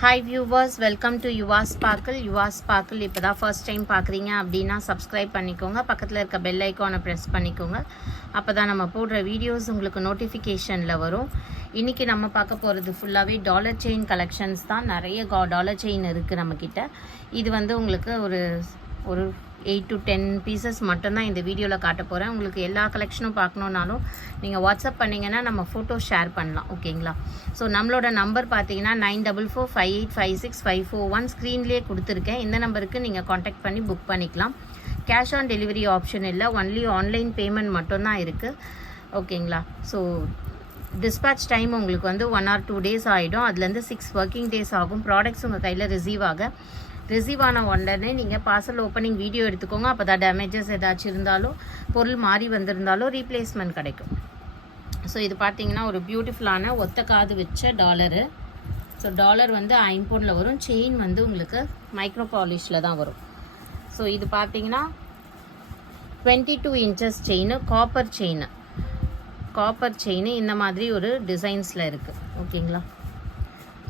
Hi viewers, welcome to Yuva Sparkle. Yuva Sparkle இப்போ தான் first time பார்க்குறீங்க அப்படின்னா சப்ஸ்கிரைப் பண்ணிக்கோங்க. பக்கத்தில் இருக்க பெல் ஐக்கானை ப்ரெஸ் பண்ணிக்கோங்க. அப்போ தான் நம்ம போடுற வீடியோஸ் உங்களுக்கு நோட்டிஃபிகேஷனில் வரும். இன்றைக்கி நம்ம பார்க்க போகிறது ஃபுல்லாகவே டாலர் செயின் கலெக்ஷன்ஸ் தான். நிறைய டாலர் செயின் இருக்குது நம்மக்கிட்ட. இது வந்து உங்களுக்கு ஒரு 8 to 10 பீசஸ் மட்டும்தான் இந்த வீடியோவில் காட்ட போகிறேன். உங்களுக்கு எல்லா கலெக்ஷனும் பார்க்கணுன்னாலும் நீங்கள் வாட்ஸ்அப் பண்ணிங்கன்னா நம்ம ஃபோட்டோ ஷேர் பண்ணலாம், ஓகேங்களா? ஸோ நம்மளோட நம்பர் பார்த்தீங்கன்னா 9445856541 ஸ்க்ரீன்லேயே கொடுத்துருக்கேன். இந்த நம்பருக்கு நீங்கள் காண்டாக்ட் பண்ணி புக் பண்ணிக்கலாம். கேஷ் ஆன் டெலிவரி ஆப்ஷன் இல்லை, ஒன்லி ஆன்லைன் பேமெண்ட் மட்டும்தான் இருக்குது, ஓகேங்களா? ஸோ டிஸ்பேட்ச் டைம் உங்களுக்கு வந்து 1 or 2 days ஆகிடும். அதுலேருந்து 6 ஒர்க்கிங் டேஸ் ஆகும் ப்ராடக்ட்ஸ் உங்கள் கையில் ரிசீவ் ஆன உடனே நீங்கள் பார்சல் ஓப்பனிங் வீடியோ எடுத்துக்கோங்க. அப்போ தான் டேமேஜஸ் ஏதாச்சும் இருந்தாலும் பொருள் மாறி வந்திருந்தாலும் ரீப்ளேஸ்மெண்ட் கிடைக்கும். ஸோ இது பார்த்தீங்கன்னா ஒரு பியூட்டிஃபுல்லான ஒத்த காது வச்ச டாலரு. ஸோ டாலர் வந்து ஐம்பொனில் வரும். செயின் வந்து உங்களுக்கு மைக்ரோ பாலிஷில் தான் வரும். ஸோ இது பார்த்தீங்கன்னா 22 inches செயின், காப்பர் செயின் இந்த மாதிரி ஒரு டிசைன்ஸில் இருக்குது, ஓகேங்களா?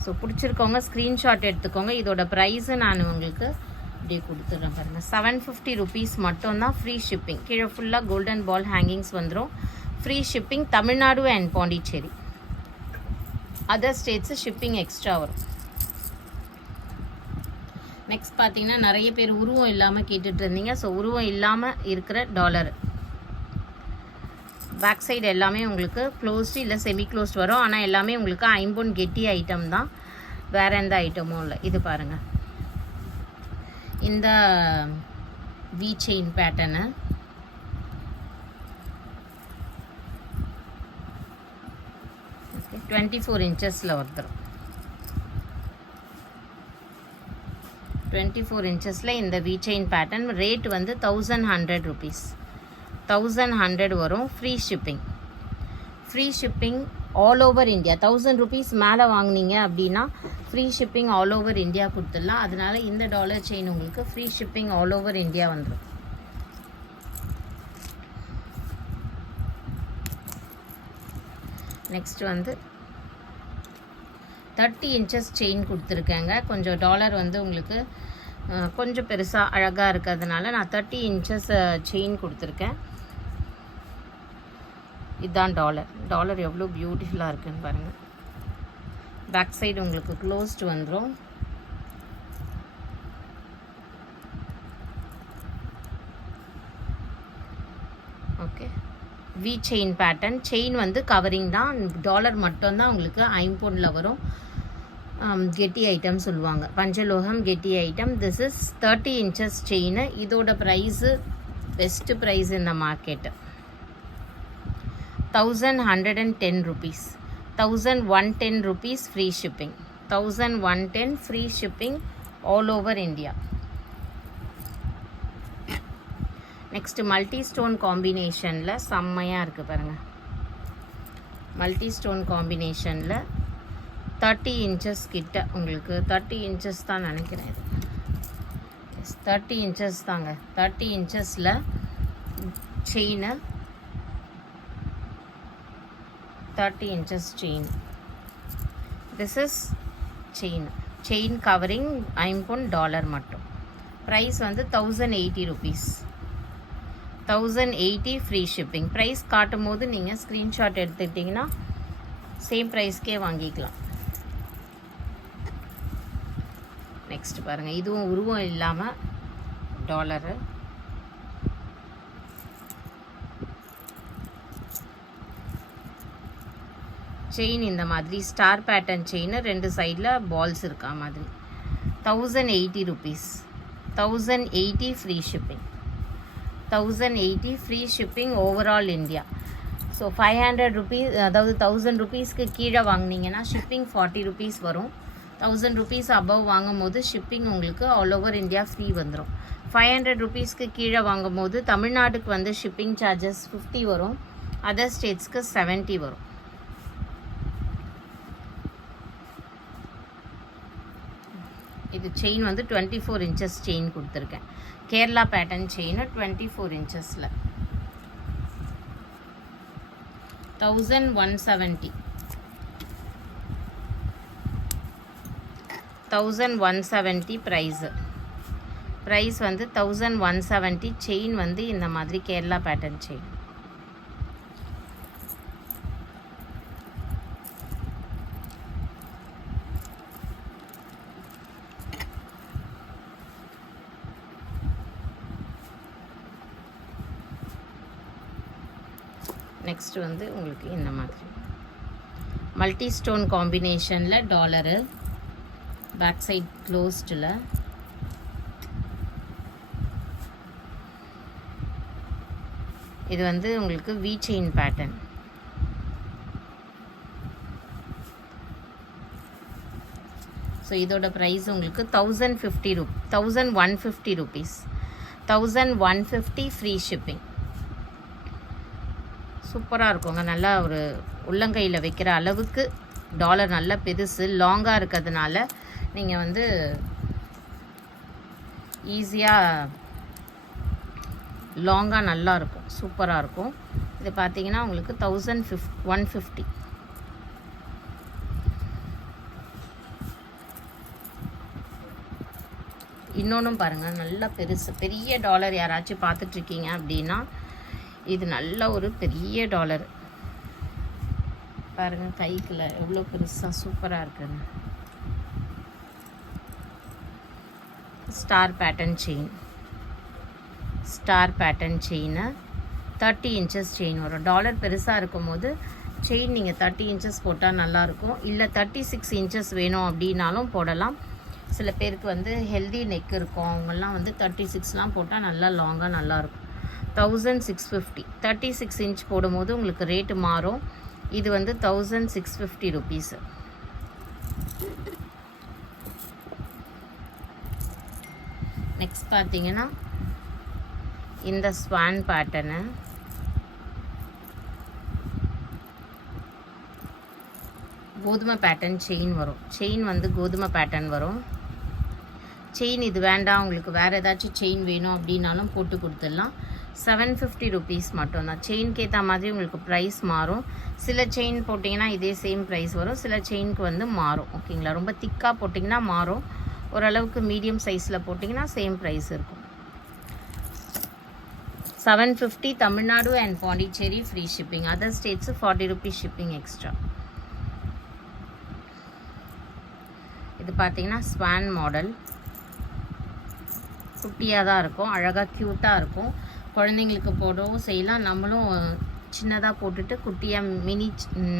ஸோ பிடிச்சிருக்கவங்க ஸ்க்ரீன்ஷாட் எடுத்துக்கோங்க. இதோட ப்ரைஸு நான் உங்களுக்கு இப்படியே கொடுத்துட்றேன் பாருங்கள். 750 rupees மட்டும்தான். Free shipping. கீழே ஃபுல்லாக கோல்டன் பால் ஹேங்கிங்ஸ் வந்துடும். Free shipping. Tamil Nadu and Pondicherry. Other States shipping extra வரும். நெக்ஸ்ட் பார்த்தீங்கன்னா நிறைய பேர் உருவம் இல்லாமல் கேட்டுட்டு இருந்தீங்க. ஸோ உருவம் இல்லாமல் இருக்கிற டாலர். பேக் சைடு எல்லாமே உங்களுக்கு க்ளோஸ்டு இல்லை செமி க்ளோஸ்ட் வரும். ஆனால் எல்லாமே உங்களுக்கு ஐம்பொன் கெட்டி ஐட்டம் தான், வேறு எந்த ஐட்டமும் இல்லை. இது பாருங்கள், இந்த வி செயின் பேட்டர்னு. ஓகே, 24 inchesல வந்துடும். 24 inchesல இந்த வி செயின் பேட்டர்ன். ரேட் வந்து 1100 rupees. 1100 வரும். Free shipping all over India. 1000 rupees மேலே வாங்கினீங்க அப்படின்னா free shipping all over India கொடுத்துடலாம். அதனால இந்த டாலர் செயின் உங்களுக்கு free shipping all over India வந்துடும். நெக்ஸ்ட் வந்து 30 inches செயின் கொடுத்துருக்கேங்க. கொஞ்சம் டாலர் வந்து உங்களுக்கு கொஞ்சம் பெருசாக அழகாக இருக்கிறதுனால நான் 30 inches செயின் கொடுத்துருக்கேன். இதுதான் டாலர் எவ்வளோ பியூட்டிஃபுல்லாக இருக்குன்னு பாருங்கள். பேக் சைடு உங்களுக்கு க்ளோஸ்டு வந்துடும். Okay, we chain pattern. Chain வந்து கவரிங் தான். டாலர் மட்டும்தான் உங்களுக்கு ஐம்பொனில் வரும். கெட்டி ஐட்டம் சொல்லுவாங்க, பஞ்சலோகம் கெட்டி item. This is 30 inches chain. இதோட ப்ரைஸு பெஸ்ட்டு ப்ரைஸ் இந்த market. 1110 rupees. 1110 rupees free shipping. 1110 free shipping all over India. Next multi stone காம்பினேஷனில் செம்மையாக இருக்குது பாருங்கள். மல்டி ஸ்டோன் காம்பினேஷனில் 30 inches கிட்ட உங்களுக்கு 30 inches தான் நினைக்கிறேன். இது 30 inches தாங்க. 30 inchesல செயினு, 30 inches chain. This is chain covering ஐம்பொன் டாலர் மட்டும். ப்ரைஸ் வந்து 1080 rupees. 1080 free shipping. ப்ரைஸ் காட்டும் போது நீங்கள் ஸ்க்ரீன்ஷாட் எடுத்துக்கிட்டிங்கன்னா சேம் ப்ரைஸ்க்கே வாங்கிக்கலாம். நெக்ஸ்ட் பாருங்கள், இதுவும் உருவம் இல்லாமல் டாலரு. செயின் இந்த மாதிரி ஸ்டார் பேட்டர்ன் செயின், 2 சைடில் பால்ஸ் இருக்கா மாதிரி. 1080 rupees. 1080 free shipping. 1080 free shipping overall India. So 500 rupees, அதாவது 1000 rupeesக்கு கீழே வாங்கினீங்கன்னா ஷிப்பிங் 40 rupees வரும். 1000 rupees அபவ் வாங்கும் போது ஷிப்பிங் உங்களுக்கு ஆல் ஓவர் இந்தியா ஃப்ரீ வந்துடும். 500 rupeesக்கு கீழே வாங்கும் போது தமிழ்நாட்டுக்கு வந்து ஷிப்பிங் சார்ஜஸ் 50 வரும். அதர் ஸ்டேட்ஸ்க்கு 70 வரும். இது செயின் வந்து 24 inches செயின் கொடுத்துருக்கேன். Kerala pattern chain 24 inchesல 1170. 1170 ப்ரைஸ் வந்து 1170. செயின் வந்து இந்த மாதிரி கேரளா பேட்டர்ன் செயின். நெக்ஸ்ட் வந்து உங்களுக்கு இந்த மாதிரி மல்டி ஸ்டோன் காம்பினேஷனில் டாலரு, பேக் சைட் க்ளோஸ்டில். இது வந்து உங்களுக்கு வி செயின் பேட்டர்ன். ஸோ இதோட ப்ரைஸ் உங்களுக்கு 1150 rupees. 1150 free shipping. சூப்பராக இருக்குங்க. நல்லா ஒரு உள்ளங்கையில் வைக்கிற அளவுக்கு டாலர் நல்லா பெருசு, லாங்காக இருக்கிறதுனால நீங்கள் வந்து ஈஸியாக லாங்காக நல்லா இருக்கும், சூப்பராக இருக்கும். இது பார்த்தீங்கன்னா உங்களுக்கு 1150. இன்னொன்றும் பாருங்கள், நல்லா பெருசு, பெரிய டாலர் யாராச்சும் பார்த்துட்ருக்கீங்க அப்படின்னா இது நல்ல ஒரு பெரிய டாலர் பாருங்கள். கைக்குள்ள எவ்வளோ பெருசாக சூப்பராக இருக்குங்க. Star pattern chain 30 inches chain வரும். டாலர் பெருசாக இருக்கும் போது செயின் நீங்கள் 30 inches போட்டால் நல்லாயிருக்கும். இல்லை 36 inches வேணும் அப்படின்னாலும் போடலாம். சில பேருக்கு வந்து ஹெல்தி நெக் இருக்கும், அவங்கெல்லாம் வந்து 36லாம் போட்டால் நல்லா லாங்காக நல்லாயிருக்கும். 1650. 36 inch போடும்போது உங்களுக்கு ரேட்டு மாறும். இது வந்து 1650 rupees. நெக்ஸ்ட் பார்த்தீங்கன்னா இந்த ஸ்வான் பேட்டர்னு, கோதுமை பேட்டர்ன் செயின் வரும். செயின் வந்து கோதுமை பேட்டர்ன் வரும். செயின் இது வேண்டாம், உங்களுக்கு வேறு ஏதாச்சும் செயின் வேணும் அப்படின்னாலும் போட்டு கொடுத்துடலாம். 750 rupees மட்டும்தான். செயின்க்கு ஏற்ற மாதிரி உங்களுக்கு ப்ரைஸ் மாறும். சில செயின் போட்டிங்கன்னா இதே சேம் ப்ரைஸ் வரும், சில செயினுக்கு வந்து மாறும். ஓகேங்களா? ரொம்ப திக்காக போட்டிங்கன்னா மாறும், ஓரளவுக்கு மீடியம் சைஸில் போட்டிங்கன்னா சேம் ப்ரைஸ் இருக்கும். 750 Tamil Nadu and Pondicherry free shipping. Other States 40 rupees shipping extra. இது பார்த்தீங்கன்னா ஸ்வான் மாடல், குட்டியாக தான் இருக்கும், அழகாக க்யூட்டாக இருக்கும். குழந்தைங்களுக்கு போடவும் செய்யலாம், நம்மளும் சின்னதாக போட்டுட்டு குட்டியாக மினி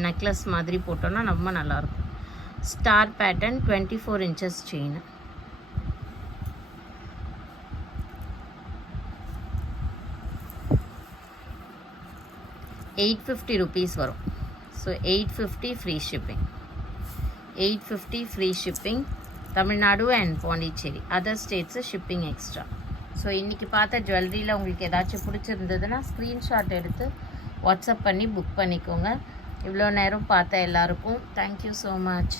நெக்லஸ் மாதிரி போட்டோன்னா ரொம்ப நல்லாயிருக்கும். Star pattern 24 inches chain. ₹850 வரும். So 850 free shipping. 850 free shipping Tamil Nadu and Pondicherry. Other States shipping extra. So இன்றைக்கி பார்த்த ஜுவல்லரியில் உங்களுக்கு ஏதாச்சும் பிடிச்சிருந்ததுன்னா ஸ்க்ரீன்ஷாட் எடுத்து வாட்ஸ்அப் பண்ணி புக் பண்ணிக்கோங்க. இவ்வளோ நேரம் பார்த்த எல்லாருக்கும் தேங்க்யூ ஸோ மச்.